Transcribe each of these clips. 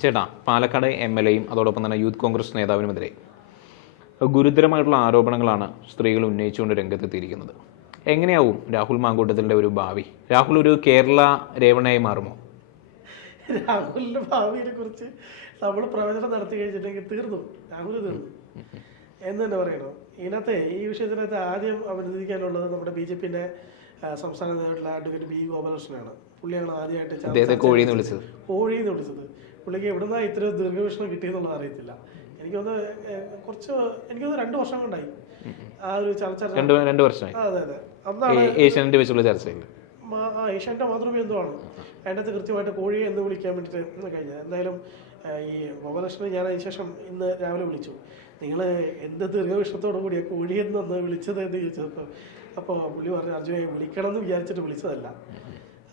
ചേട്ടാ Palakkad M L എയും അതോടൊപ്പം തന്നെ യൂത്ത് കോൺഗ്രസ് നേതാവിനുമെതിരെ ഗുരുതരമായിട്ടുള്ള ആരോപണങ്ങളാണ് സ്ത്രീകൾ ഉന്നയിച്ചുകൊണ്ട് രംഗത്തെത്തിയിരിക്കുന്നത്. എങ്ങനെയാവും രാഹുൽ മാങ്കൂട്ടത്തിന്റെ ഒരു ഭാവി? രാഹുൽ ഒരു കേരള രേവണയായി മാറുമോ? രാഹുലിന്റെ ഭാവിയെ കുറിച്ച് നമ്മൾ പ്രവചനം നടത്തി കഴിഞ്ഞിട്ടുണ്ടെങ്കിൽ തീർന്നു. രാഹുൽ തീർന്നു. എന്ന് തന്നെ പറയണോ? ഇതിനകത്തെ ഈ വിഷയത്തിനകത്ത് ആദ്യം അഭിനന്ദിക്കാനുള്ളത് നമ്മുടെ ബി ജെ പിന്റെ സംസ്ഥാന നേതാവുള്ള അഡ്വക്കേറ്റ് ബി ഗോപാലകൃഷ്ണനാണ്. പുള്ളിയാണ് ആദ്യമായിട്ട് വിളിച്ചത്. കോഴിന്ന് വിളിച്ചത്. പുള്ളിക്ക് എവിടുന്നാ ഇത്ര ദീർഘവീക്ഷണം കിട്ടിയെന്നുള്ളത് അറിയത്തില്ല. എനിക്കൊന്ന് കുറച്ച് എനിക്കൊന്ന് രണ്ടു വർഷം കൊണ്ടായി. ആ ഒരു ചർച്ച രണ്ട് വർഷമായി. അതെ അതെ. അന്നാണ് ഏ- ഏഷ്യാനെറ്റ് വെച്ചുള്ള ചർച്ചയിൽ മാ- ആ ഏഷ്യാന്റെ മാതൃബന്ധമാണ് അതിനകത്ത് കൃത്യമായിട്ട് കോഴിയെ എന്ന് വിളിക്കാൻ വേണ്ടിയിട്ട് കഴിഞ്ഞത്. എന്തായാലും ഈ ഗോപാലകൃഷ്ണൻ ഞാൻ അതിന് ശേഷം ഇന്ന് രാവിലെ വിളിച്ചു. നിങ്ങൾ എന്ത് ദീർഘവിഷത്തോടു കൂടിയാണ് കോഴിയെന്ന് വന്ന് വിളിച്ചത് എന്ന് ചോദിച്ചപ്പോൾ അപ്പോൾ പുള്ളി പറഞ്ഞു അർജുനെ വിളിക്കണം എന്ന് വിചാരിച്ചിട്ട് വിളിച്ചതല്ല.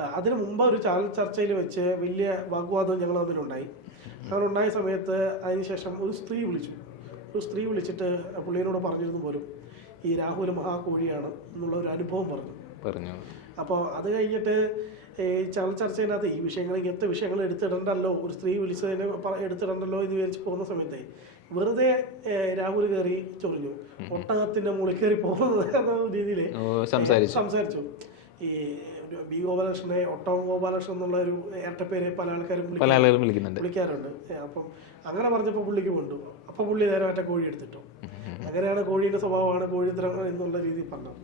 അതിനു മുമ്പ് ഒരു ചാനൽ ചർച്ചയിൽ വെച്ച് വലിയ വാഗ്വാദം ഞങ്ങൾ തമ്മിലുണ്ടായി. അങ്ങനെ ഉണ്ടായ സമയത്ത് അതിനുശേഷം ഒരു സ്ത്രീ വിളിച്ചു. ഒരു സ്ത്രീ വിളിച്ചിട്ട് പുള്ളിയോട് പറഞ്ഞിരുന്നു പോലും ഈ രാഹുൽ മഹാകോഴിയാണ് എന്നുള്ള ഒരു അനുഭവം പറഞ്ഞു. പറഞ്ഞു. അപ്പോൾ അത് കഴിഞ്ഞിട്ട് ഈ ചാനൽ ചർച്ചയിനകത്ത് ഈ വിഷയങ്ങൾ ഇങ്ങനത്തെ വിഷയങ്ങൾ എടുത്തിടണ്ടല്ലോ ഒരു സ്ത്രീ വിളിച്ചതിനെ എടുത്തിടണ്ടല്ലോ എന്ന് വിചാരിച്ച് പോകുന്ന സമയത്ത് വെറുതെ രാഹുൽ കയറി ചൊറിഞ്ഞു. ഒട്ടകത്തിന്റെ മുകളിൽ കയറി പോകുന്നത് എന്ന രീതിയിൽ സംസാരിച്ചു. സംസാരിച്ചു. ഈ ബി ഗോപാലകൃഷ്ണനെ ഒട്ടോം ഗോപാലകൃഷ്ണൻ എന്നുള്ള ഒരു ഇരട്ടപ്പേര് പല ആൾക്കാരും പല ആളുകളും വിളിക്കുന്നുണ്ട്. വിളിക്കാറുണ്ട്. അപ്പം അങ്ങനെ പറഞ്ഞപ്പോൾ പുള്ളിക്ക് കൊണ്ടു. അപ്പം പുള്ളി നേരെ മറ്റേ കോഴി എടുത്തിട്ടു. അങ്ങനെയാണ് കോഴിയുടെ സ്വഭാവമാണ് കോഴിത്തരം എന്നുള്ള രീതിയിൽ പറഞ്ഞത്.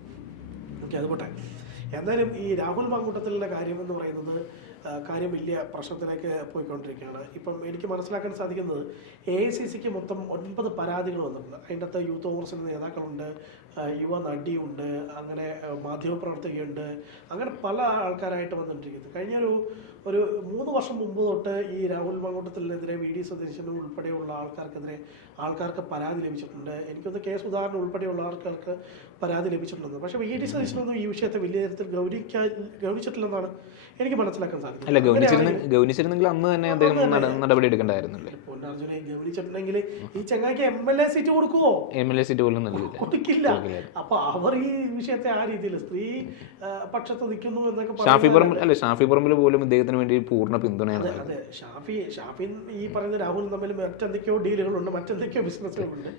ഓക്കെ അതുപോട്ടെ എന്നാലും എന്തായാലും ഈ രാഹുൽ മാങ്കൂട്ടത്തിലുള്ള കാര്യം എന്ന് പറയുന്നത് കാര്യം വലിയ പ്രശ്നത്തിലേക്ക് പോയിക്കൊണ്ടിരിക്കുകയാണ്. ഇപ്പം എനിക്ക് മനസ്സിലാക്കാൻ സാധിക്കുന്നത് എ ഐ സി സിക്ക് മൊത്തം ഒൻപത് പരാതികൾ വന്നിട്ടുണ്ട്. അതിന്റെ അകത്ത് യൂത്ത് കോൺഗ്രസിന്റെ നേതാക്കളുണ്ട് യുവ നടിയുണ്ട് അങ്ങനെ മാധ്യമപ്രവർത്തകയുണ്ട് അങ്ങനെ പല ആൾക്കാരായിട്ട് വന്നിട്ടിരിക്കുന്നത് കഴിഞ്ഞ ഒരു മൂന്ന് വർഷം മുമ്പ് തൊട്ട് ഈ രാഹുൽ മങ്കൂട്ടത്തിനെതിരെ വി ഡി സതീശനും ഉൾപ്പെടെയുള്ള ആൾക്കാർക്കെതിരെ ആൾക്കാർക്ക് പരാതി ലഭിച്ചിട്ടുണ്ട്. എനിക്കൊന്ന് കെ സുധാകരൻ ഉൾപ്പെടെയുള്ള ആൾക്കാർക്ക് പരാതി ലഭിച്ചിട്ടുണ്ട് പക്ഷേ വി ഡി സതീശനൊന്നും ഈ വിഷയത്തെ വലിയ തരത്തിൽ ഗൗനിക്കാൻ ഗൗനിച്ചിട്ടില്ലെന്നാണ് എനിക്ക് മനസ്സിലാക്കാൻ സാധിക്കുന്നത്. അല്ല ഗൗനിച്ചിരുന്ന ഗൗനിച്ചിരുന്നെങ്കിൽ അന്ന് തന്നെ അദ്ദേഹം നടപടി എടുക്കേണ്ടായിരുന്നില്ലേ? പൊന്നർജുനെ ഗൗരിച്ചിട്ടുണ്ടെങ്കിൽ ഈ ചങ്ങായിക്ക് എം എൽ എ സീറ്റ് കൊടുക്കുവോ? എം എൽ എ സീറ്റ് പോലും നൽകില്ല. കൊടുക്കില്ല. അപ്പൊ അവർ ഈ വിഷയത്തെ ആ രീതിയിൽ സ്ത്രീ പക്ഷത്ത് നിൽക്കുന്നു എന്നൊക്കെ ഷാഫി പറമ്പിൽ അല്ലെ ഷാഫി പറമ്പിൽ പോലും ഇദ്ദേഹത്തിന് വേണ്ടി പൂർണ പിന്തുണയാണ് അതെ ഷാഫി ഷാഫി ഈ പറയുന്ന രാഹുൽ തമ്മിൽ മറ്റെന്തൊക്കെയോ ഡീലുകളുണ്ട് മറ്റെന്തൊക്കെയോ ബിസിനസ്സുകളുണ്ട്.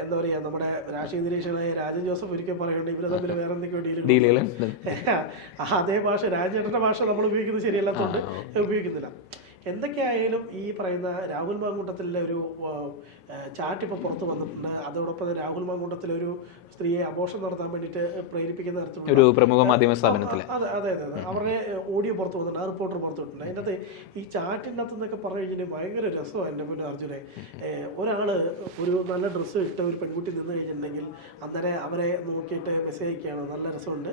എന്താ പറയാ നമ്മുടെ രാഷ്ട്രീയ നിരീക്ഷകനായ രാജൻ ജോസഫ് ഒരിക്കൽ പറയുന്നുണ്ട് ഇവരെ തമ്മിൽ വേറെ എന്തൊക്കെയോ ഡീലുകൾ അതേ ഭാഷ രാജേട്ടന്റെ ഭാഷ നമ്മൾ ഉപയോഗിക്കുന്നത് ശരിയല്ലാത്തതുകൊണ്ട് ഉപയോഗിക്കുന്നില്ല. എന്തൊക്കെയായാലും ഈ പറയുന്ന രാഹുൽ മാങ്കൂട്ടത്തിലെ ഒരു ചാറ്റ് ഇപ്പോൾ പുറത്ത് വന്നിട്ടുണ്ട്. അതോടൊപ്പം രാഹുൽ മാങ്കൂട്ടത്തിലെ ഒരു സ്ത്രീയെ അബോഷം നടത്താൻ വേണ്ടിയിട്ട് പ്രേരിപ്പിക്കുന്ന തരത്തിലുള്ള ഒരു പ്രമുഖ മാധ്യമ സ്ഥാപനത്തിലെ. അതെ അതെ അവരുടെ ഓഡിയോ പുറത്ത് വന്നിട്ടുണ്ട് ആ റിപ്പോർട്ടർ പുറത്ത് വിട്ടിട്ടുണ്ട് അതിന്റെ അകത്ത് ഈ ചാറ്റിന്റെ അകത്ത് നിന്നൊക്കെ പറഞ്ഞു കഴിഞ്ഞാൽ ഭയങ്കര രസമാണ് എന്റെ പിന്നെ അർജുനെ. ഒരാൾ ഒരു നല്ല ഡ്രസ്സ് ഇട്ട ഒരു പെൺകുട്ടി നിന്ന് കഴിഞ്ഞിട്ടുണ്ടെങ്കിൽ അന്നേരം അവരെ നോക്കിയിട്ട് മെസ്സേജ് അയക്കുകയാണ്. നല്ല രസമുണ്ട്.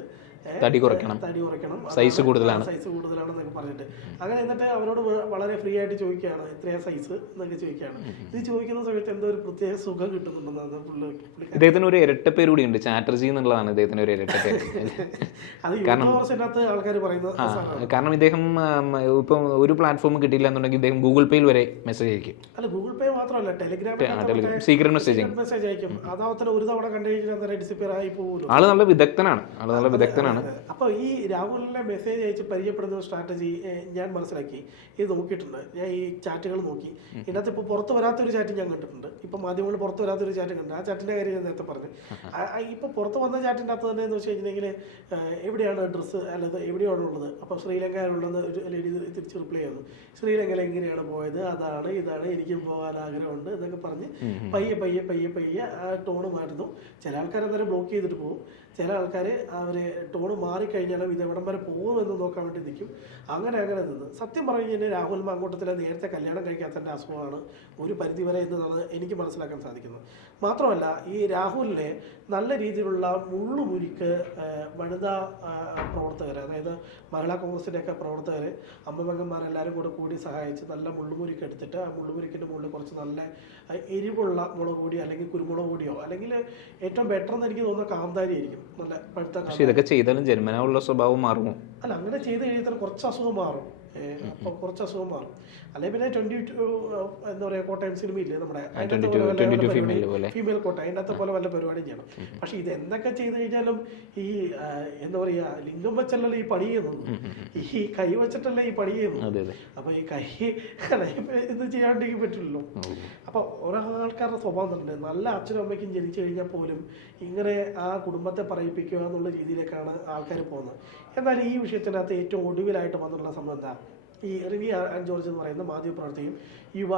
തടി കുറയ്ക്കണം. തടി കുറയ്ക്കണം. സൈസ് കൂടുതലാണ്. സൈസ് കൂടുതലാണെന്നൊക്കെ പറഞ്ഞിട്ട്. അങ്ങനെ എന്നിട്ട് അവരോട് വളരെ ഫ്രീ ആയിട്ട് ചോദിക്കുകയാണ്. എത്രയാ സൈസ് എന്നൊക്കെ ചോദിക്കുകയാണ്. ഇത് ചോദിക്കുന്ന സമയത്ത് എന്തോ ഒരു പ്രത്യേക സുഖം കിട്ടുന്നുണ്ടെന്നാണ് പുള്ളി ഒരു ഇദ്ദേഹത്തിന് ഒരു കൂടി ഉണ്ട് ചാറ്റർജി എന്നുള്ളതാണ് ഇദ്ദേഹത്തിന് ഒരു ഇരട്ടപ്പേര് അത് കാരണം കോൺഗ്രസിനകത്ത് ആൾക്കാർ പറയുന്നത് കാരണം ഇദ്ദേഹം ഇപ്പം ഒരു പ്ലാറ്റ്ഫോം കിട്ടിയില്ല എന്നുണ്ടെങ്കിൽ ഇദ്ദേഹം ഗൂഗിൾ പേയിൽ വരെ മെസ്സേജ് അയക്കും. അല്ല ഗൂഗിൾ പേ മാത്രമല്ല ടെലിഗ്രാം സീക്രട്ട് മെസ്സേജ് മെസ്സേജ് അയക്കും. അതാവത്തിന് ഒരു തവണ കണ്ടുകഴിഞ്ഞാൽ ഡിസിപ്പിയർ ആയി പോകുമല്ലോ ആൾ നല്ല വിദഗ്ധനാണ്. ആൾ നല്ല വിദഗ്ധനാണ്. അപ്പൊ ഈ രാഹുലിനെ മെസ്സേജ് അയച്ച് പരിചയപ്പെടുന്ന സ്ട്രാറ്റജി ഞാൻ മനസ്സിലാക്കി. ഇത് നോക്കിയിട്ടുണ്ട്. ഞാൻ ഈ ചാറ്റുകൾ നോക്കി. ഇതിനകത്ത് ഇപ്പൊ പുറത്ത് വരാത്തൊരു ചാറ്റ് ഞാൻ കണ്ടിട്ടുണ്ട്. ഇപ്പൊ മാധ്യമങ്ങളിൽ പുറത്ത് വരാത്തൊരു ചാറ്റ് കണ്ടു. ആ ചാറ്റിന്റെ കാര്യം ഞാൻ നേരത്തെ പറഞ്ഞു. ആ, ആ, ഇപ്പൊ പുറത്ത് വന്ന ചാറ്റിന്റെ അകത്ത് തന്നെ എന്ന് വെച്ച് കഴിഞ്ഞിട്ടുണ്ടെങ്കിൽ എവിടെയാണ് ഡ്രസ്സ് അല്ലത് എവിടെയാണ് ഉള്ളത്? അപ്പോൾ ശ്രീലങ്കയിലുള്ളത് ഒരു ലേഡി തിരിച്ച് റിപ്ലൈ ചെയ്യുന്നു ശ്രീലങ്കയിൽ എങ്ങനെയാണ് പോയത്? അതാണ് ഇതാണ് എനിക്കും പോകാൻ ആഗ്രഹമുണ്ട് എന്നൊക്കെ പറഞ്ഞ് പയ്യെ പയ്യെ പയ്യെ പയ്യെ ആ ടോണ് മാറ്റുന്നു. ചില ആൾക്കാർ അന്നേരം ബ്ലോക്ക് ചെയ്തിട്ട് പോകും. ചില ആൾക്കാർ അവർ ടോണ് മാറിക്കഴിഞ്ഞാൽ ഇത് എവിടം വരെ പോകുമെന്ന് നോക്കാൻ വേണ്ടി നിൽക്കും. അങ്ങനെ അങ്ങനെ നിന്ന്. സത്യം പറഞ്ഞു കഴിഞ്ഞാൽ രാഹുൽ മാങ്കോട്ടത്തിലെ നേരത്തെ കല്യാണം കഴിക്കാത്തതിന്റെ അസുഖമാണ് ഒരു പരിധി വരെ എന്നതാണ് എനിക്ക് മനസ്സിലാക്കാൻ സാധിക്കുന്നത് മാത്രമല്ല ഈ രാഹുലിനെ നല്ല രീതിയിലുള്ള മുള്ളുമുരിക്ക് വനിതാ പ്രവർത്തകർ അതായത് മഹിളാ കോൺഗ്രസിന്റെയൊക്കെ പ്രവർത്തകർ അമ്മമകന്മാരെല്ലാവരും കൂടെ കൂടി സഹായിച്ച് നല്ല മുള്ളുമുരിക്ക് എടുത്തിട്ട് ആ മുള്ളുമുരിക്കിന്റെ മുകളിൽ കുറച്ച് നല്ല എരിവുള്ള മുളക് പൊടിയോ അല്ലെങ്കിൽ കുരുമുളക് പൊടിയോ അല്ലെങ്കിൽ ഏറ്റവും ബെറ്റർ എന്ന് എനിക്ക് തോന്നുന്ന കാന്താരി ആയിരിക്കും. നല്ല പഴുത്ത പക്ഷെ ഇതൊക്കെ ചെയ്താലും ജന്മനാ ഉള്ള സ്വഭാവം മാറുമോ? അല്ല അങ്ങനെ ചെയ്ത് കഴിഞ്ഞാൽ കുറച്ച് അസുഖം മാറും. അപ്പോൾ കുറച്ച് അസുഖം മാറും അല്ലെങ്കിൽ പിന്നെ ട്വന്റി ടു എന്താ പറയുക കോട്ടയം സിനിമയില്ലേ നമ്മുടെ? 22 22 female പോലെ. ഫീമെയിൽ കോട്ട. അതിനകത്തെ പോലെ വല്ല പരിപാടിയും ചെയ്യണം. പക്ഷെ ഇത് എന്തൊക്കെ ചെയ്തു കഴിഞ്ഞാലും ഈ എന്താ പറയാ ലിംഗം വെച്ചല്ലല്ലോ ഈ പണി ചെയ്യുന്നത്. ഈ കൈ വെച്ചിട്ടല്ലേ ഈ പണി ചെയ്യുന്നത്. അതെ അപ്പൊ ഈ കൈ ഇത് ചെയ്യാണ്ടിരിക്കാൻ പറ്റില്ലല്ലോ. അപ്പൊ ഓരോ ആൾക്കാരുടെ സ്വഭാവം തന്നെ നല്ല അച്ഛനും അമ്മയ്ക്കും ജനിച്ചു കഴിഞ്ഞാൽ പോലും ഇങ്ങനെ ആ കുടുംബത്തെ പറയിപ്പിക്കുക എന്നുള്ള രീതിയിലേക്കാണ് ആൾക്കാർ പോകുന്നത്. എന്നാൽ ഈ വിഷയത്തിനകത്ത് ഏറ്റവും ഒടുവിലായിട്ട് വന്നിട്ടുള്ള സംഭവം എന്താ? ഈ റിവി ആൻഡ് ജോർജ് എന്ന് പറയുന്ന മാധ്യമപ്രവർത്തകയും യുവ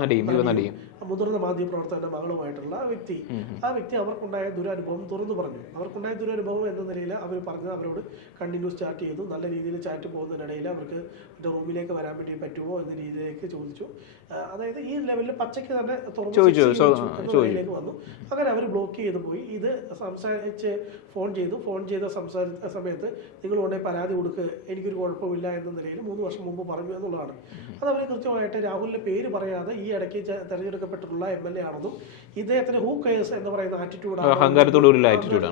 നടിയും. മുതിർന്ന മാധ്യമപ്രവർത്തകന്റെ മകളുമായിട്ടുള്ള വ്യക്തി. ആ വ്യക്തി അവർക്കുണ്ടായ ദുരനുഭവം തുറന്നു പറഞ്ഞു. അവർക്കുണ്ടായ ദുരനുഭവം എന്ന നിലയിൽ അവർ പറഞ്ഞത് അവരോട് കണ്ടിന്യൂസ് ചാറ്റ് ചെയ്തു. നല്ല രീതിയിൽ ചാറ്റ് പോകുന്നതിനിടയിൽ അവർക്ക് റൂമിലേക്ക് വരാൻ വേണ്ടി പറ്റുമോ എന്ന രീതിയിലേക്ക് ചോദിച്ചു. അതായത് ഈ ലെവലിൽ പച്ചയ്ക്ക് തന്നെ തുറന്നു വന്നു. അങ്ങനെ അവർ ബ്ലോക്ക് ചെയ്ത് പോയി. ഇത് സംസാരിച്ച് ഫോൺ ചെയ്തു. ഫോൺ ചെയ്ത സംസാരിച്ച സമയത്ത് നിങ്ങൾ ഉടനെ പരാതി കൊടുക്കുക എനിക്കൊരു കുഴപ്പമില്ല എന്ന നിലയിൽ മൂന്ന് വർഷം മുമ്പ് പറഞ്ഞു എന്നുള്ളതാണ്. അത് അവർ കൃത്യമായിട്ട് രാഹുലിന്റെ പേര് പറയാതെ ഈ ഇടയ്ക്ക് തെരഞ്ഞെടുക്കപ്പെട്ടിട്ടുള്ള എം എൽ എ ആണെന്നും ഇദ്ദേഹത്തിന് ഹൂ കേസ് എന്ന് പറയുന്ന ആറ്റിറ്റ്യൂഡാണ്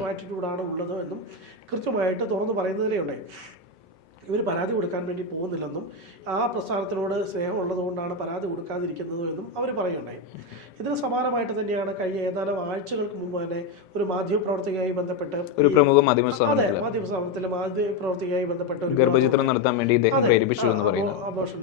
ആറ്റിറ്റ്യൂഡാണ് ഉള്ളത് എന്നും കൃത്യമായിട്ട് തുറന്നു പറയുന്നതിലേ ഉണ്ടായി ഇവർ പരാതി കൊടുക്കാൻ വേണ്ടി പോകുന്നില്ലെന്നും ആ പ്രസ്ഥാനത്തിനോട് സ്നേഹമുള്ളതുകൊണ്ടാണ് പരാതി കൊടുക്കാതിരിക്കുന്നത് എന്നും അവർ പറയുണ്ടായി ഇതിന് സമാനമായിട്ട് തന്നെയാണ് കഴിഞ്ഞ ഏതാനും ആഴ്ചകൾക്ക് മുമ്പ് തന്നെ ഒരു മാധ്യമപ്രവർത്തകയായി ബന്ധപ്പെട്ട് ഒരു പ്രമുഖ മാധ്യമ അതെ മാധ്യമ മാധ്യമസ്ഥാപനത്തിലെ മാധ്യമപ്രവർത്തകയായി ബന്ധപ്പെട്ട ഒരു ഗർഭചിത്രം നടത്താൻ വേണ്ടി ഇദ്ദേഹം പ്രേരിപ്പിച്ചു എന്ന്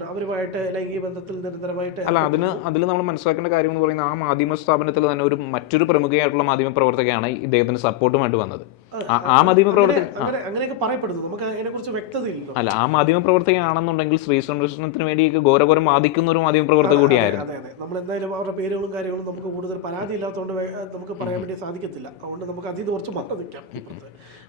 അവരുമായിട്ട് ലൈംഗിക ബന്ധത്തിൽ നിരന്തരമായിട്ട് അല്ല അതിന് അതിൽ നമ്മൾ മനസ്സിലാക്കേണ്ട കാര്യം എന്ന് പറയുന്നത് ആ മാധ്യമ സ്ഥാപനത്തിൽ തന്നെ ഒരു മറ്റൊരു പ്രമുഖയായിട്ടുള്ള മാധ്യമ പ്രവർത്തകയാണ് ഇദ്ദേഹത്തിന് സപ്പോർട്ടുമായിട്ട് വന്നത്. ആ- ആ മാധ്യമ പ്രവർത്തകൻ അങ്ങനെ- അങ്ങനെ അങ്ങനെയൊക്കെ പറയപ്പെടുന്നു. നമുക്ക് അതിനെ കുറിച്ച് വ്യക്തതയില്ലല്ലോ. അല്ല ആ മാധ്യമ പ്രവർത്തകയാണെന്നുണ്ടെങ്കിൽ സ്ത്രീ സംരക്ഷണത്തിന് വേണ്ടി ഘോരഘോരം ബാധിക്കുന്ന ഒരു മാധ്യമ പ്രവർത്തക കൂടിയായിരുന്നു. അതെ അതെ. നമ്മൾ എന്തായാലും അവരുടെ പേരുകളും കാര്യങ്ങളും നമുക്ക് കൂടുതൽ പരാതി ഇല്ലാത്തതുകൊണ്ട് നമുക്ക് പറയാൻ വേണ്ടി സാധിക്കത്തില്ല. അതുകൊണ്ട് നമുക്ക് അതിൽ കുറച്ച് നിൽക്കാം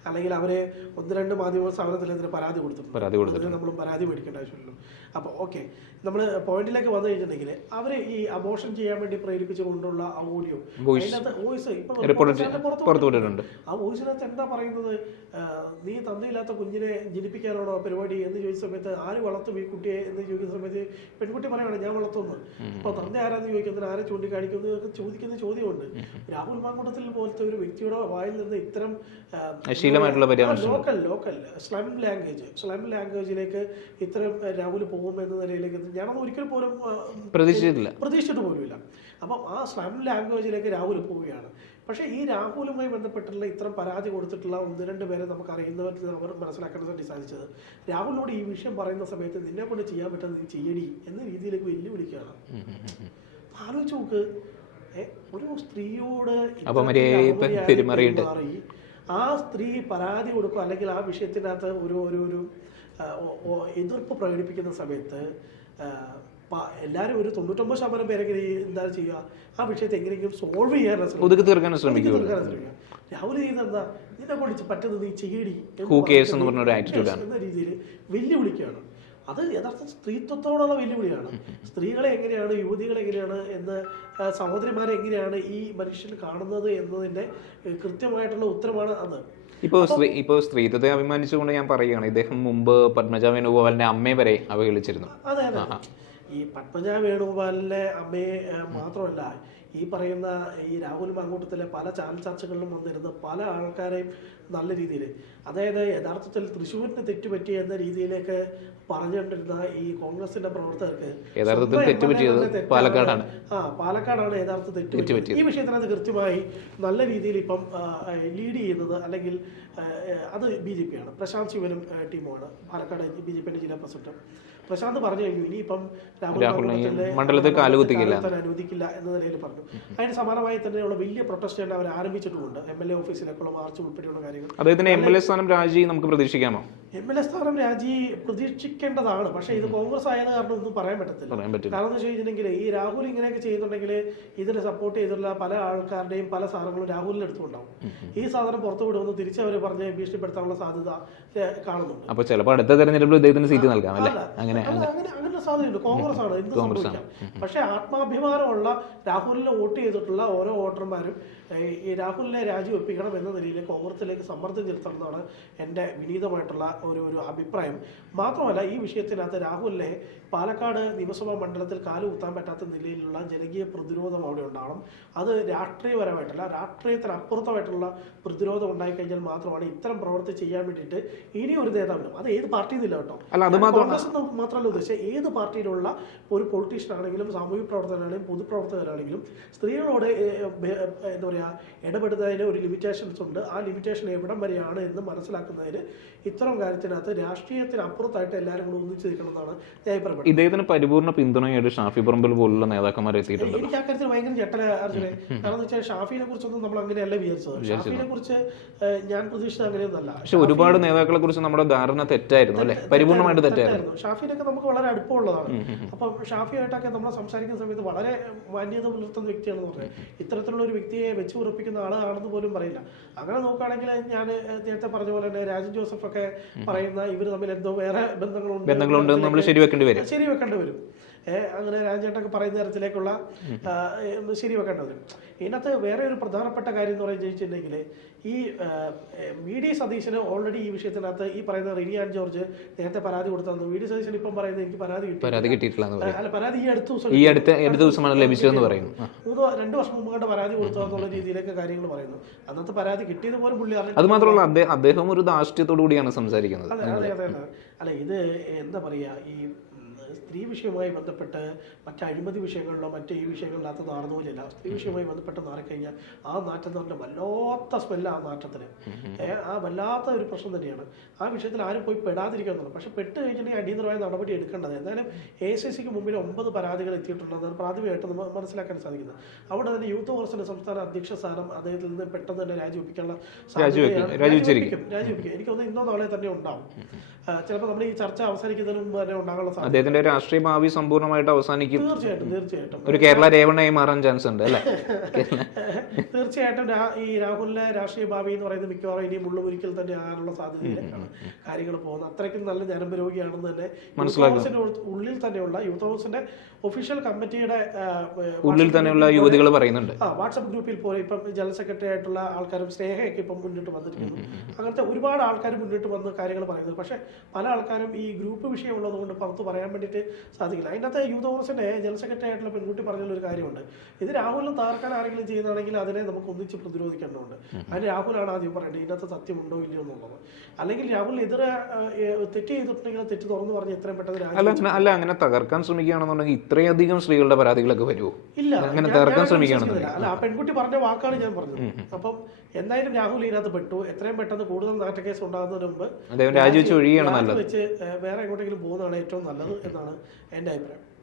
അല്ലെങ്കിൽ അവരെ ഒന്ന് രണ്ട് മാധ്യമ സ്ഥാപനത്തിനെതിരെ പരാതി കൊടുത്തിട്ടുണ്ട്. പരാതി അതിന് നമ്മൾ പരാതി മേടിക്കേണ്ട ആവശ്യമില്ലല്ലോ. അപ്പോൾ ഓക്കെ. നമ്മൾ പോയിന്റിലേക്ക് വന്നു കഴിഞ്ഞിട്ടുണ്ടെങ്കിൽ അവരെ ഈ അബോഷൻ ചെയ്യാൻ വേണ്ടി പ്രേരിപ്പിച്ചുകൊണ്ടുള്ള ആ ഓഡിയോ അതിനകത്ത് വോയിസ് ഇപ്പൊ റിപ്പോർട്ട് പുറത്ത് പുറത്തു വിട്ടിട്ടുണ്ട്. ആ വോയിസിനകത്ത് എന്താ പറയുന്നത്? നീ തന്തയില്ലാത്ത കുഞ്ഞിനെ ജനിപ്പിക്കാനാണോ പരിപാടി എന്ന് ചോദിച്ച സമയത്ത് ആര് വളർത്തും ഈ കുട്ടിയെ എന്ന് ചോദിക്കുന്ന സമയത്ത് പെൺകുട്ടി പറയുകയാണ് ഞാൻ വളർത്തുന്നു. അപ്പൊ തന്ത ആരാന്ന് ചോദിക്കുന്നത് ആരെ ചൂണ്ടിക്കാണിക്കുന്നു എന്നൊക്കെ ചോദിക്കുന്ന ചോദ്യമുണ്ട്. രാഹുൽ മാങ്കൂട്ടത്തിൽ പോലത്തെ ഒരു വ്യക്തിയുടെ വായിൽ നിന്ന് ഇത്തരം local local slum language slum ലാംഗ്വേജിലേക്ക് ഇത്തരം രാഹുൽ പോകും എന്ന നിലയിലേക്ക് ഞാനത് ഒരിക്കൽ പോലും പ്രതീക്ഷിച്ചിട്ട് പ്രതീക്ഷിച്ചിട്ടില്ല. പ്രതീക്ഷിച്ചിട്ട് പോലുമില്ല. അപ്പം ആ സ്ലം ലാംഗ്വേജിലേക്ക് രാഹുൽ പോവുകയാണ്. പക്ഷേ ഈ രാഹുലുമായി ബന്ധപ്പെട്ടിട്ടുള്ള ഇത്തരം പരാതി കൊടുത്തിട്ടുള്ള ഒന്ന് രണ്ട് പേരെ നമുക്ക് അറിയുന്നവർ അവർ മനസ്സിലാക്കാൻ വേണ്ടി സാധിച്ചത് രാഹുലിനോട് ഈ വിഷയം പറയുന്ന സമയത്ത് നിന്നെ കൊണ്ട് ചെയ്യാൻ പറ്റുന്നത് നീ ചെയ്യടി എന്ന രീതിയിലേക്ക് വെല്ലുവിളിക്കുകയാണ്. ആലോചിച്ച് നോക്ക്. ഒരു സ്ത്രീയോട് മാറി പെരുമാറിയിട്ട്. ആ സ്ത്രീ പരാതി കൊടുക്കുക അല്ലെങ്കിൽ ആ വിഷയത്തിനകത്ത് ഒരു ഒരു ഒരു എതിർപ്പ് പ്രകടിപ്പിക്കുന്ന സമയത്ത് എല്ലാവരും ഒരു തൊണ്ണൂറ്റൊമ്പത് ശതമാനം പേരെങ്കിലും ഈ എന്താ ചെയ്യുക ആ വിഷയത്തെ എങ്ങനെയെങ്കിലും സോൾവ് ചെയ്യാൻ. ഒതുക്കി തീർക്കാൻ ശ്രമിക്കുക. രാഹുൽ തീർക്കാൻ എന്താ നിന്നെ കൊണ്ട് പറ്റുന്നത് നീ ചെയ്യടി എന്ന് രീതിയിൽ വെല്ലുവിളിക്കുകയാണ്. അത് യഥാർത്ഥ സ്ത്രീത്വത്തോടുള്ള വെല്ലുവിളിയാണ്. സ്ത്രീകളെ എങ്ങനെയാണ് യുവതികളെ എങ്ങനെയാണ് എന്ന് സഹോദരിമാരെ എങ്ങനെയാണ് ഈ മനുഷ്യൻ കാണുന്നത് എന്നതിന്റെ കൃത്യമായിട്ടുള്ള ഉത്തരമാണ് അത്. ഇപ്പോൾ സ്ത്രീ ഇപ്പോൾ സ്ത്രീത്വത്തെ അഭിമാനിച്ചുകൊണ്ട് ഞാൻ പറയുകയാണ് ഇദ്ദേഹം മുമ്പ് പത്മജ വേണുഗോപാലിന്റെ അമ്മയെ വരെ അവഹേളിച്ചിരുന്നു. അതെ അതെ. ഈ പത്മജ വേണുഗോപാലിന്റെ അമ്മയെ മാത്രമല്ല ഈ പറയുന്ന ഈ രാഹുൽ മാങ്കൂട്ടത്തിലെ പല ചാനൽ ചർച്ചകളിലും വന്നിരുന്ന പല ആൾക്കാരെയും നല്ല രീതിയിൽ അതായത് യഥാർത്ഥത്തിൽ തൃശ്ശൂരിന് തെറ്റുപറ്റി എന്ന രീതിയിലേക്ക് പറഞ്ഞുകൊണ്ടിരുന്ന ഈ കോൺഗ്രസിന്റെ പ്രവർത്തകർക്ക് യഥാർത്ഥത്തിൽ തെറ്റുപറ്റിയത്. പാലക്കാടാണ്. ആ പാലക്കാടാണ് യഥാർത്ഥ തെറ്റുപറ്റിയത്. ഈ വിഷയത്തിനകത്ത് കൃത്യമായി നല്ല രീതിയിൽ ഇപ്പം ലീഡ് ചെയ്യുന്നത് അല്ലെങ്കിൽ അത് ബി ജെ പി ആണ് പ്രശാന്ത് ശിവനും ടീമുമാണ്. പാലക്കാട് ബി ജെ പിയുടെ ജില്ലാ പ്രസിഡന്റ്. പ്രശാന്ത് പറഞ്ഞു കഴിഞ്ഞു ഇനിയിപ്പം മണ്ഡലത്തിൽ. അനുവദിക്കില്ല എന്ന നിലയിൽ പറഞ്ഞു. അതിന് സമാനമായി തന്നെയുള്ള വലിയ പ്രൊട്ടസ്റ്റ് തന്നെ അവർ ആരംഭിച്ചിട്ടുമുണ്ട്. എം എൽ എ ഓഫീസിലേക്കുള്ള മാർച്ച് ഉൾപ്പെടെയുള്ള കാര്യങ്ങൾ. അദ്ദേഹത്തിന്റെ എം എൽ എ സ്ഥാനം രാജി നമുക്ക് പ്രതീക്ഷിക്കാമോ? എം എൽ എ സ്ഥാനം രാജി പ്രതീക്ഷിക്കേണ്ടതാണ്. പക്ഷേ ഇത് കോൺഗ്രസ് ആയത് കാരണം ഒന്നും പറയാൻ പറ്റത്തില്ല. കാരണം എന്ന് വെച്ച് കഴിഞ്ഞിട്ടുണ്ടെങ്കിൽ ഈ രാഹുൽ ഇങ്ങനെയൊക്കെ ചെയ്യുന്നുണ്ടെങ്കിൽ ഇതിനെ സപ്പോർട്ട് ചെയ്തിട്ടുള്ള പല ആൾക്കാരുടെയും പല സാധനങ്ങളും രാഹുലിന്റെ അടുത്തുണ്ടാവും ഈ സാധനം പുറത്തു വിടുമെന്ന് തിരിച്ച് അവർ പറഞ്ഞ് ഭീഷണിപ്പെടുത്താനുള്ള സാധ്യത കാണുന്നു കാണുന്നുണ്ട്. അപ്പൊ ചിലപ്പോൾ അടുത്ത തെരഞ്ഞെടുപ്പിൽ ഇദ്ദേഹത്തിന് സീറ്റ് നൽകാം അല്ലേ? അങ്ങനെ അങ്ങനെ. സാധ്യതയുണ്ട്. കോൺഗ്രസ് ആണ് എന്ത്. സംഭവിക്കാം? പക്ഷെ ആത്മാഭിമാനമുള്ള രാഹുലിനെ വോട്ട് ചെയ്തിട്ടുള്ള ഓരോ വോട്ടർമാരും ഈ രാഹുലിനെ രാജിവെപ്പിക്കണം എന്ന നിലയിൽ കോൺഗ്രസിലേക്ക് സമ്മർദ്ദം ചെലുത്തണമെന്നാണ് എന്റെ വിനീതമായിട്ടുള്ള ഒരു ഒരു അഭിപ്രായം. മാത്രമല്ല ഈ വിഷയത്തിനകത്ത് രാഹുലിനെ പാലക്കാട് നിയമസഭാ മണ്ഡലത്തിൽ കാലുകുത്താൻ പറ്റാത്ത നിലയിലുള്ള ജനകീയ പ്രതിരോധം അവിടെ ഉണ്ടാവണം. അത് രാഷ്ട്രീയപരമായിട്ടല്ല രാഷ്ട്രീയത്തിനപ്പുറത്തമായിട്ടുള്ള പ്രതിരോധം ഉണ്ടായിക്കഴിഞ്ഞാൽ മാത്രമാണ് ഇത്തരം പ്രവർത്തി ചെയ്യാൻ വേണ്ടിയിട്ട് ഇനി ഒരു നേതാവിനും അത് ഏത് പാർട്ടിയിൽ നിന്നില്ല കേട്ടോ കോൺഗ്രസ് എന്ന് മാത്രമല്ല ഉദ്ദേശിച്ചത് ഏത് പാർട്ടിയിലുള്ള ഒരു പൊളിറ്റീഷ്യൻ ആണെങ്കിലും സാമൂഹിക പ്രവർത്തകരാണെങ്കിലും പൊതുപ്രവർത്തകരാണെങ്കിലും സ്ത്രീകളോട് എന്താ പറയുക ഇടപെടുന്നതിന് ഒരു ലിമിറ്റേഷൻസ് ഉണ്ട്. ആ ലിമിറ്റേഷൻ എവിടം വരെയാണ് എന്ന് മനസ്സിലാക്കുന്നതിന് ഇത്തരം കാര്യത്തിനകത്ത് രാഷ്ട്രീയത്തിന് അപ്പുറത്തായിട്ട് എല്ലാവരും കൂടെ ഒന്നിച്ച് നിൽക്കണം എന്നാണ് ഞാൻ അഭിപ്രായപ്പെടുന്നത് ഇദ്ദേഹത്തിന് പരിപൂർണ പിന്തുണയായിട്ട് ഷാഫി പറമ്പിൽ പോലുള്ള നേതാക്കന്മാരെ എത്തിയിട്ടുണ്ട്. എനിക്ക് ആ കാര്യത്തിൽ ഭയങ്കര ഞെട്ടല അർജുനെ. കാരണം വെച്ചാൽ ഷാഫിനെ കുറിച്ചൊന്നും നമ്മൾ അങ്ങനെയല്ല വിചാരിച്ചത്. ഷാഫിനെ കുറിച്ച് ഞാൻ പ്രതീക്ഷിച്ചത് അങ്ങനെയൊന്നല്ല. പക്ഷെ ഒരുപാട് നേതാക്കളെ കുറിച്ച് നമ്മുടെ ധാരണ തെറ്റായിരുന്നു അല്ലെ? പരിപൂർണമായിട്ട് തെറ്റായിരുന്നു. തെറ്റായിരുന്നു. ഷാഫിനൊക്കെ നമുക്ക് വളരെ അടുപ്പമുള്ളതാണ്. അപ്പം ഷാഫിയായിട്ടൊക്കെ നമ്മൾ സംസാരിക്കുന്ന സമയത്ത് വളരെ മാന്യത പുലർത്തുന്ന വ്യക്തിയാണെന്ന് പറഞ്ഞത് ഇത്തരത്തിലുള്ള ഒരു വ്യക്തിയെ വെച്ച് ഉറപ്പിക്കുന്ന ആളാണെന്ന് പോലും പറയില്ല. അങ്ങനെ നോക്കുകയാണെങ്കിൽ ഞാൻ നേരത്തെ പറഞ്ഞ പോലെ തന്നെ രാജൻ ജോസഫ് ഒക്കെ പറയുന്ന ഇവർ തമ്മിൽ എന്തോ വേറെ ബന്ധങ്ങളുണ്ട്. ബന്ധങ്ങളുണ്ടെന്ന് നമ്മൾ ശരിവെക്കേണ്ടി വരും. ശരി വെക്കേണ്ടി വരും. അങ്ങനെ രാജേട്ടൊക്കെ പറയുന്ന തരത്തിലേക്കുള്ള ശരി വെക്കേണ്ടി വരും ഇതിനകത്ത് വേറെ ഒരു പ്രധാനപ്പെട്ട കാര്യം എന്ന് പറയുന്നത് ചോദിച്ചിട്ടുണ്ടെങ്കിൽ ഈ വി ഡി സതീശന് ഓൾറെഡി ഈ വിഷയത്തിനകത്ത് ഈ പറയുന്ന റിനിയാൻ ജോർജ് നേരത്തെ പരാതി കൊടുത്തു വി ഡി സതീശൻ ഇപ്പം പറയുന്നത് എനിക്ക് പരാതി കിട്ടി പരാതി കിട്ടിയിട്ടില്ല അല്ല പരാതി ഈ അടുത്ത ദിവസം ഈ അടുത്ത അടുത്ത ദിവസമാണ് ലഭിച്ചതെന്ന് പറയുന്നു. മൂന്ന് രണ്ട് വർഷം മുമ്പ് കണ്ട പരാതി കൊടുത്തു എന്നുള്ള രീതിയിലൊക്കെ കാര്യങ്ങൾ പറയുന്നു. അന്നത്തെ പരാതി കിട്ടിയത് പോലും പുള്ളി അത് മാത്രമല്ല അദ്ദേഹം ഒരു ധാർഷ്ട്യത്തോടു കൂടിയാണ് സംസാരിക്കുന്നത്. അതെ അതെ അതെ. അല്ല ഇത് എന്താ പറയാ ഈ സ്ത്രീ വിഷയവുമായി ബന്ധപ്പെട്ട് മറ്റ് അഴിമതി വിഷയങ്ങളിലോ മറ്റ് ഈ വിഷയങ്ങളിലാത്ത നാർന്നു പോലെയല്ല സ്ത്രീ വിഷയവുമായി ബന്ധപ്പെട്ട് നാറിക്കഴിഞ്ഞാൽ ആ നാറ്റം എന്ന് പറഞ്ഞാൽ വല്ലാത്ത സ്മെല്ല ആ നാറ്റത്തിന്. ആ വല്ലാത്ത ഒരു പ്രശ്നം തന്നെയാണ്. ആ വിഷയത്തിൽ ആരും പോയി പെടാതിരിക്കുന്നുള്ളൂ പക്ഷെ പെട്ട് കഴിഞ്ഞിട്ടുണ്ടെങ്കിൽ അടിയന്തരമായ നടപടി എടുക്കേണ്ടത് എന്തായാലും എ ഐ സിക്ക് മുമ്പിൽ ഒമ്പത് പരാതികൾ എത്തിയിട്ടുണ്ടെന്നാണ് പ്രാഥമികമായിട്ട് നമ്മൾ മനസ്സിലാക്കാൻ സാധിക്കുന്നത് അവിടെ തന്നെ യൂത്ത് കോൺഗ്രസിന്റെ സംസ്ഥാന അധ്യക്ഷ സ്ഥാനം അദ്ദേഹത്തിൽ നിന്ന് പെട്ടെന്ന് തന്നെ രാജിവെപ്പിക്കാനുള്ള. സാധ്യതയാണ്. രാജിവെപ്പിക്കും. രാജിവെക്കും രാജിവെക്കും എനിക്ക് തോന്നുന്നു ഇന്നോ നാളെ തന്നെ ഉണ്ടാവും. ചിലപ്പോൾ നമ്മൾ ഈ ചർച്ച അവസാനിക്കുന്നതിന് മുമ്പ് തന്നെ ഉണ്ടാകാനുള്ള സാധ്യത. അദ്ദേഹത്തിന്റെ രാഷ്ട്രീയ ഭാവി സമ്പൂർണമായിട്ട് അവസാനിക്കും. തീർച്ചയായിട്ടും തീർച്ചയായിട്ടും. ഒരു കേരള രേവണയായി മാറാൻ ചാൻസ് ഉണ്ട് അല്ലേ? തീർച്ചയായിട്ടും ഈ രാഹുലിന്റെ രാഷ്ട്രീയ ഭാവി എന്ന് പറയുന്നത് മിക്കവാറും ഇനി മുള്ളുമുരിക്കൽ തന്നെ ആകാനുള്ള സാധ്യതയിലേക്കാണ് കാര്യങ്ങൾ പോകുന്നത്. അത്രയ്ക്കും നല്ല ഞരമ്പ് രോഗിയാണെന്ന് തന്നെ യൂത്ത് ഉള്ളിൽ തന്നെയുള്ള യൂത്ത് ഹൗസിന്റെ ഒഫീഷ്യൽ കമ്മിറ്റിയുടെ ഉള്ളിൽ തന്നെയുള്ള യുവതികൾ പറയുന്നുണ്ട്. ആ വാട്സപ്പ് ഗ്രൂപ്പിൽ പോലും ഇപ്പം ജനറൽ സെക്രട്ടറി ആയിട്ടുള്ള ആൾക്കാരും സ്നേഹയൊക്കെ ഇപ്പം മുന്നിട്ട് വന്നിരിക്കുന്നു. അങ്ങനത്തെ ഒരുപാട് ആൾക്കാർ മുന്നിട്ട് വന്ന് കാര്യങ്ങൾ പറയുന്നത് പക്ഷേ പല ആൾക്കാരും ഈ ഗ്രൂപ്പ് വിഷയമുള്ളത് കൊണ്ട് പുറത്ത് പറയാൻ വേണ്ടിയിട്ട് സാധിക്കില്ല. അതിന്റെ അകത്ത് യൂത്ത് കോൺഗ്രസിന്റെ ജനറൽ സെക്രട്ടറി ആയിട്ടുള്ള പെൺകുട്ടി പറഞ്ഞുള്ള ഒരു കാര്യമുണ്ട്. ഇത് രാഹുലിനെ താർക്കാൻ ആരെങ്കിലും ചെയ്യുന്നതാണെങ്കിൽ അതിനെ നമുക്ക് ഒന്നിച്ച് പ്രതിരോധിക്കേണ്ടതുണ്ട്. അതിന് രാഹുലാണ് ആദ്യം പറയേണ്ടത്. ഇതിനകത്ത് സത്യമുണ്ടോ ഇല്ലയോ എന്നുള്ളത്. അല്ലെങ്കിൽ രാഹുൽ എതിരെ തെറ്റ് ചെയ്തിട്ടുണ്ടെങ്കിൽ തെറ്റ് തുറന്നു പറഞ്ഞ് എത്രയും പെട്ടെന്ന് അല്ല അങ്ങനെ അല്ല അങ്ങനെ തകർക്കാൻ ശ്രമിക്കുകയാണെന്നുണ്ടെങ്കിൽ ഇത്രയധികം സ്ത്രീകളുടെ പരാതികളൊക്കെ വരുമോ ഇല്ല അങ്ങനെ തകർക്കാൻ ഞാൻ അല്ല ആ പെൺകുട്ടി പറഞ്ഞ വാക്കാണ് ഞാൻ പറഞ്ഞത്. അപ്പം എന്തായാലും രാഹുൽ ഇതിനകത്ത് പെട്ടു. എത്രയും പെട്ടെന്ന് കൂടുതൽ നാറ്റക്കേസ് ഉണ്ടാകുന്നതിന് മുമ്പ് രാജിവെച്ച് ഒഴിയുകയാണ്. നല്ലത്. വെച്ച് വേറെ എങ്ങോട്ടെങ്കിലും പോകുന്നതാണ് ഏറ്റവും നല്ലത് എന്നാണ് എന്റെ അഭിപ്രായം.